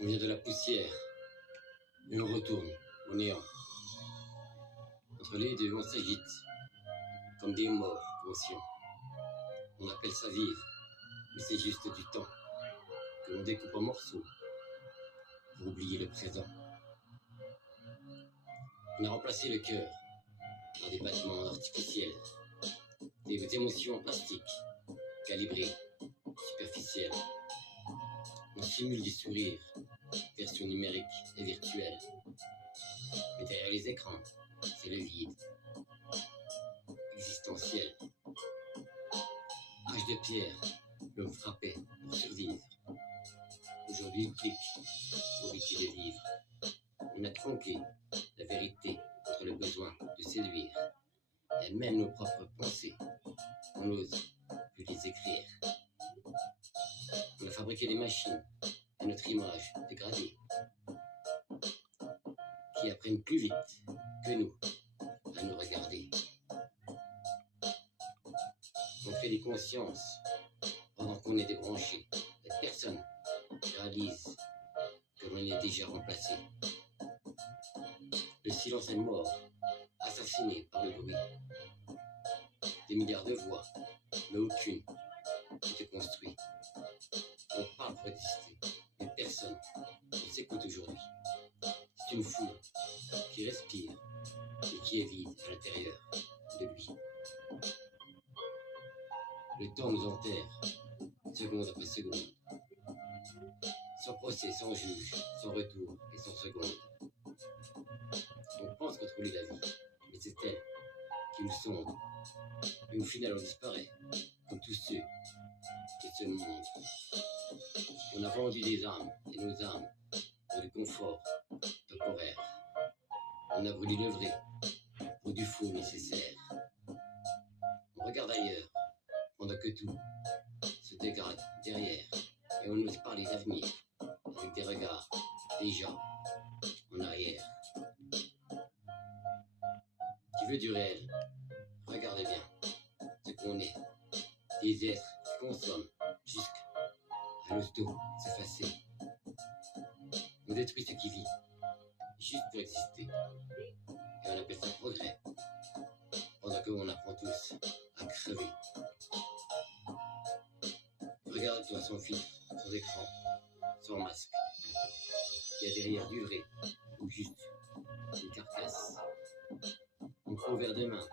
On vient de la poussière, et on retourne au néant. Entre les deux, on s'agite, comme des morts conscients. On appelle ça vivre, mais c'est juste du temps, que l'on découpe en morceaux, pour oublier le présent. On a remplacé le cœur par des battements artificiels, des émotions en plastique, calibrées, superficielles. On simule des sourires, version numérique et virtuelle. Mais derrière les écrans, c'est le vide, existentiel. Âge de pierre, l'homme frappait pour survivre. Aujourd'hui, il clique pour éviter de vivre. On a tronqué la vérité contre le besoin de séduire. Et même nos propres pensées, on n'ose plus les écrire. On a fabriqué des machines à notre image dégradée, qui apprennent plus vite que nous à nous regarder. On fait des consciences pendant qu'on est débranché. Et personne ne réalise que l'on est déjà remplacé. Le silence est mort, assassiné par le bruit. Des milliards de voix, mais aucune qui te construit. On parle pour exister, mais personne ne s'écoute aujourd'hui. C'est une foule qui respire et qui est vide à l'intérieur de lui. Le temps nous enterre, seconde après seconde. Sans procès, sans juge, sans retour et sans seconde. On pense contrôler la vie, mais c'est elle qui nous sonde. Et au final, on disparaît, comme tous ceux qui se monde. On a vendu des âmes et nos âmes pour du confort temporaire. On a brûlé le vrai pour du faux nécessaire. On regarde ailleurs pendant que tout se dégrade derrière. Et on n'ose parler d'avenir avec des regards déjà en arrière. Tu veux du réel? Regarde bien ce qu'on est. Des êtres qui consomment jusqu'à l'hosto s'effacer. On détruit ce qui vit, juste pour exister. Et on appelle ça progrès. Pendant qu'on apprend tous à crever. Regarde-toi sans filtre, sans écran, sans masque. Il y a derrière du vrai, ou juste une carcasse. On court vers demain,